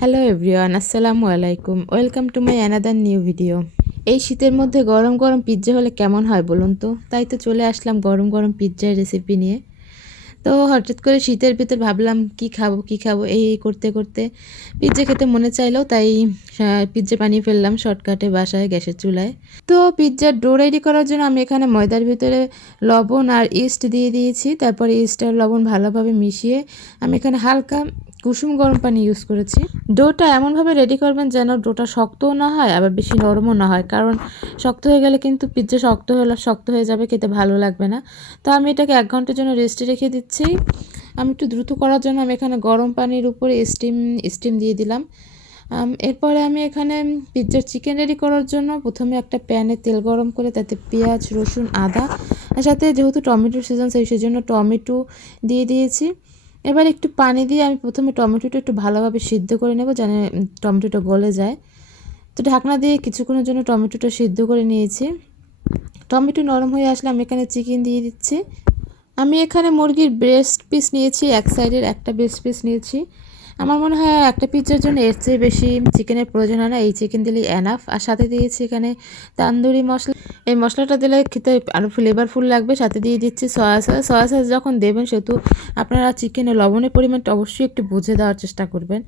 Hello everyone আসসালামু আলাইকুম welcome to my another new video এই শীতের মধ্যে গরম গরম পিৎজা হলে কেমন হয় বলুন তো? তাই তো চলে আসলাম গরম গরম পিৎজার রেসিপি নিয়ে। তো হঠাৎ করে শীতের ভিতর ভাবলাম, কি খাব কি খাব, এই করতে করতে। পিৎজা খেতে মনে চাইলেও তাই পিৎজা বানিয়ে ফেললাম শর্টকাটে বাসায় গ্যাসের চুলায়। তো পিৎজার ডো রেডি করার জন্য আমি এখানে ময়দার ভিতরে লবণ আর ইস্ট দিয়ে দিয়েছি। তারপরে ইস্ট আর লবণ ভালোভাবে মিশিয়ে আমি এখানে হালকা কুসুম গরম পানি ইউজ করেছি। ডোটা এমনভাবে রেডি করবেন যেন ডোটা শক্তও না হয়, আবার বেশি নরমও না হয়। কারণ শক্ত হয়ে গেলে কিন্তু পিৎজা শক্ত হলে শক্ত হয়ে যাবে, খেতে ভালো লাগবে না। তো আমি এটাকে এক ঘণ্টার জন্য রেস্টে রেখে দিচ্ছি। আমি একটু দ্রুত করার জন্য আমি এখানে গরম পানির উপরে স্টিম স্টিম দিয়ে দিলাম। এরপরে আমি এখানে পিৎজার চিকেন রেডি করার জন্য প্রথমে একটা প্যানে তেল গরম করে, তাতে পেঁয়াজ, রসুন, আদা সাথে যেহেতু টমেটোর সিজন সেই সেজন্য টমেটো দিয়ে দিয়েছি। এবার একটু পানি দিয়ে আমি প্রথমে টমেটোটা একটু ভালোভাবে সিদ্ধ করে নেব, যেন টমেটোটা গলে যায়। তো ঢাকনা দিয়ে কিছুক্ষণের জন্য টমেটোটা সিদ্ধ করে নিয়েছি। টমেটো নরম হয়ে আসলে আমি এখানে চিকেন দিয়ে দিচ্ছি। আমি এখানে মুরগির ব্রেস্ট পিস নিয়েছি, এক সাইডের একটা ব্রেস্ট পিস নিয়েছি। আমার মনে হয় একটা পিৎজার জন্য এর চেয়ে বেশি চিকেনের প্রয়োজন হয় না। এই চিকেন দিলেই এনাফ আর সাথে দিয়েছি এখানে তান্দুরি মশলা। এই মশলাটা দিলে খেতে আরও ফ্লেভারফুল লাগবে। সাথে দিয়ে দিচ্ছি সয়া সস সয়া সস যখন দেবেন, সেহেতু আপনারা চিকেনের লবণের পরিমাণটা অবশ্যই একটু বুঝে দেওয়ার চেষ্টা করবেন।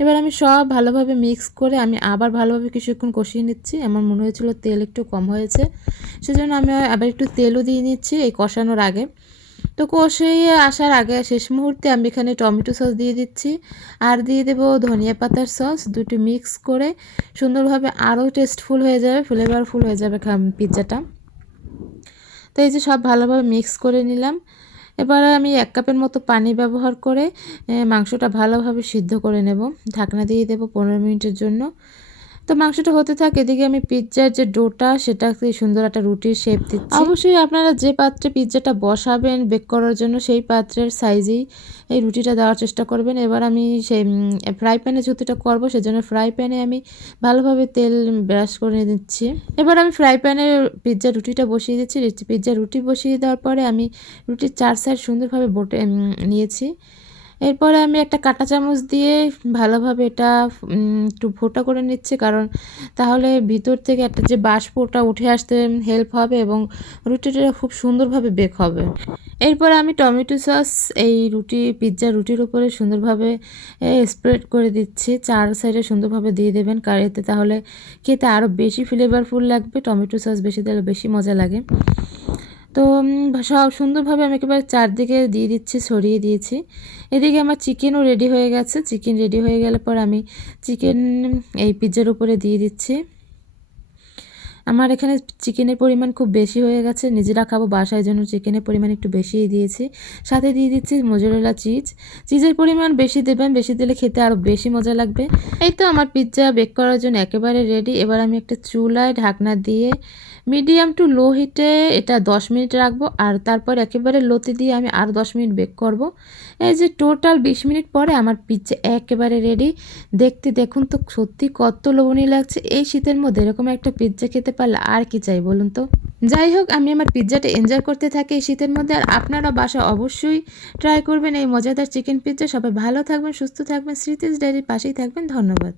এবার আমি সব ভালোভাবে মিক্স করে আমি আবার ভালোভাবে কিছুক্ষণ কষিয়ে নিচ্ছি। আমার মনে হয়েছিল তেল একটু কম হয়েছে। সেজন্য আমি আবার একটু তেলও দিয়ে নিচ্ছি এই কষানোর আগে। তো কষিয়ে আসার আগে শেষ মুহূর্তে আমি এখানে টমেটো সস দিয়ে দিচ্ছি। আর দিয়ে দেবো ধনিয়া পাতার সস, দুটো মিক্স করে সুন্দরভাবে আরও টেস্টফুল হয়ে যাবে ফ্লেভারফুল হয়ে যাবে পিৎজাটা। তো এই যে সব ভালোভাবে মিক্স করে নিলাম। এবারে আমি এক কাপের মতো পানি ব্যবহার করে মাংসটা ভালোভাবে সিদ্ধ করে নেব। ঢাকনা দিয়ে দেবো পনেরো মিনিটের জন্য। তো মাংসটা হতে থাকে, এদিকে আমি পিৎজার যে ডোটা সেটাকে সুন্দর একটা রুটির শেপ দিচ্ছি। অবশ্যই আপনারা যে পাত্রে পিৎজাটা বসাবেন বেক করার জন্য, সেই পাত্রের সাইজেই এই রুটিটা দেওয়ার চেষ্টা করবেন। এবার আমি সেই ফ্রাই প্যানে যেহেতুটা করব, সেজন্য ফ্রাই প্যানে আমি ভালোভাবে তেল ব্রাশ করে দিচ্ছি এবার আমি ফ্রাই প্যানে পিৎজা রুটিটা বসিয়ে দিচ্ছি। পিৎজা রুটি বসিয়ে দেওয়ার পরে আমি রুটির চার সাইড সুন্দরভাবে বটে নিয়েছি। এরপরে আমি একটা কাঁটা চামচ দিয়ে ভালোভাবে এটা একটু ফোটা করে নিচ্ছি, কারণ তাহলে ভিতর থেকে একটা যে বাষ্পটা উঠে আসতে হেল্প হবে এবং রুটিটা খুব সুন্দরভাবে বেক হবে। এরপর আমি টমেটো সস, এই রুটি পিৎজা রুটির উপরে সুন্দরভাবে স্প্রেড করে দিচ্ছি। চার সাইডে সুন্দরভাবে দিয়ে দেবেন কার এতে তাহলে খেতে আরও বেশি ফ্লেভারফুল লাগবে, টমেটো সস বেশি দিলে বেশি মজা লাগে। তো সব সুন্দরভাবে আমি একেবারে চারদিকে দিয়ে দিচ্ছি, ছড়িয়ে দিয়েছি। এদিকে আমার চিকেনও রেডি হয়ে গেছে। চিকেন রেডি হয়ে গেলে পর আমি চিকেন, এই পিৎজার উপরে দিয়ে দিচ্ছি। আমার এখানে চিকেনের পরিমাণ খুব বেশি হয়ে গেছে। নিজেরা খাব, বাসায় জন্য চিকেনের পরিমাণ একটু বেশিই দিয়েছি। সাথে দিয়ে দিচ্ছি মোজরেলা চিজ চিজের পরিমাণ বেশি দেবেন, বেশি দিলে খেতে আরও বেশি মজা লাগবে। এই তো আমার পিৎজা বেক করার জন্য একেবারে রেডি এবার আমি একটা চুলায় ঢাকনা দিয়ে মিডিয়াম টু লো হিটে এটা দশ মিনিট রাখব। আর তারপর একেবারে লোতে দিয়ে আমি আর দশ মিনিট বেক করব। এই যে টোটাল বিশ মিনিট পরে আমার পিৎজা একেবারে রেডি দেখতে দেখুন তো সত্যি কত লোভনীয় লাগছে। এই শীতের মধ্যে এরকম একটা পিৎজা খেতে পারলে আর কি চাই বলুন তো? যাই হোক, আমি আমার পিৎজাটা এনজয় করতে থাকি এই শীতের মধ্যে আর আপনারা বাসা অবশ্যই ট্রাই করবেন এই মজাদার চিকেন পিৎজা সবাই ভালো থাকবেন, সুস্থ থাকবেন স্মৃতিজ ডায়েরির পাশেই থাকবেন। ধন্যবাদ।